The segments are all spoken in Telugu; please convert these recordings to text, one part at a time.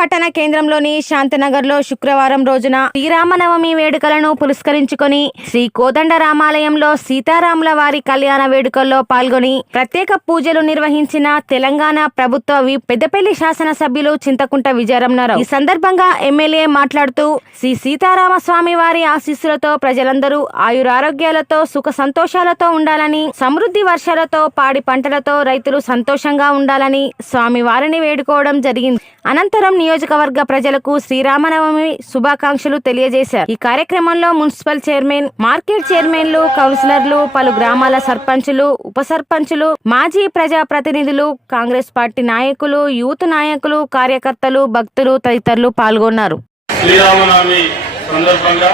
పట్టణ కేంద్రంలోని శాంతినగర్లో శుక్రవారం రోజున శ్రీరామనవమి వేడుకలను పురస్కరించుకొని శ్రీ కోదండరామాలయంలో సీతారాముల వారి కళ్యాణ వేడుకల్లో పాల్గొని ప్రత్యేక పూజలు నిర్వహించిన తెలంగాణ ప్రభుత్వ విప్ పెద్దపల్లి శాసనసభ్యులు చింతకుంట విజయరమణారావు. ఈ సందర్భంగా ఎమ్మెల్యే మాట్లాడుతూ శ్రీ సీతారామస్వామి వారి ఆశీస్సులతో ప్రజలందరూ ఆయురారోగ్యాలతో సుఖ సంతోషాలతో ఉండాలని, సమృద్ధి వర్షాలతో పాడి పంటలతో రైతులు సంతోషంగా ఉండాలని స్వామి వారిని వేడుకోవడం జరిగింది. అనంతరం నియోజకవర్గ ప్రజలకు శ్రీరామనవమి శుభాకాంక్షలు తెలియజేశారు. ఈ కార్యక్రమంలో మున్సిపల్ చైర్మన్, మార్కెట్ చైర్మన్లు, కౌన్సిలర్లు, పలు గ్రామాల సర్పంచులు, ఉప సర్పంచులు, మాజీ ప్రజా ప్రతినిధులు, కాంగ్రెస్ పార్టీ నాయకులు, యూత్ నాయకులు, కార్యకర్తలు, భక్తులు తదితరులు పాల్గొన్నారు. శ్రీరామనవమి సందర్భంగా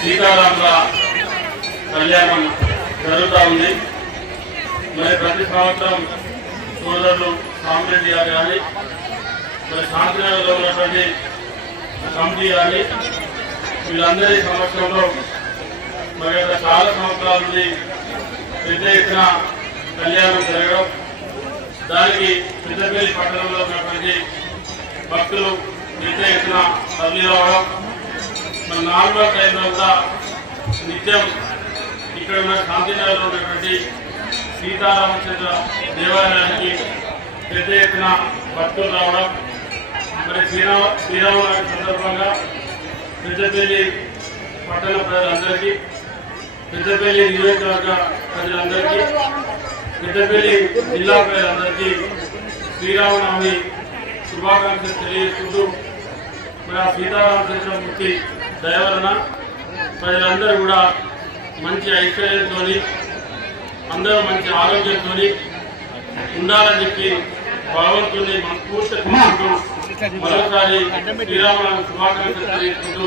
సీతారాముల కళ్యాణం జరుగుతూ ఉంది. మరి ప్రతి సంవత్సరం సోదరులు కామిరెడ్డి గారు కానీ, మరి శాంతినగర్లో ఉన్నటువంటి కమిటీ కానీ, వీళ్ళందరి సంవత్సరంలో మరి చాలా సంవత్సరాల నుండి పెద్ద ఎత్తున కళ్యాణం జరగడం, దానికి పెద్దపల్లి పట్టణంలో ఉన్నటువంటి భక్తులు పెద్ద ఎత్తున తరలి రావడం, మన నార్మల్ టైంలో కూడా నిత్యం ఇక్కడ ఉన్న శాంతినగర్లో ఉన్నటువంటి సీతారామచంద్ర దేవాలయానికి పెద్ద ఎత్తున భక్తులు రావడం, మరి శ్రీరామనవమి సందర్భంగా పెద్దపల్లి పట్టణ ప్రజలందరికీ, పెద్దపల్లి నియోజకవర్గ ప్రజలందరికీ, పెద్దపల్లి జిల్లా ప్రజలందరికీ శ్రీరామనవమి శుభాకాంక్షలు తెలియజేసుకుంటూ, మరి ఆ సీతారామచంద్రమూర్తి దయ వలన ప్రజలందరూ కూడా మంచి ఐశ్వర్యంతో, అందరూ మంచి ఆరోగ్యంతో ఉండాలని చెప్పి భగవంతుని పూర్తి కోరుకుంటూ మరోసారి శ్రీరామనవమి శుభాకాంక్షలు తెలియజేసుకుంటూ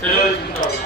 సెలవు తీసుకుంటారు.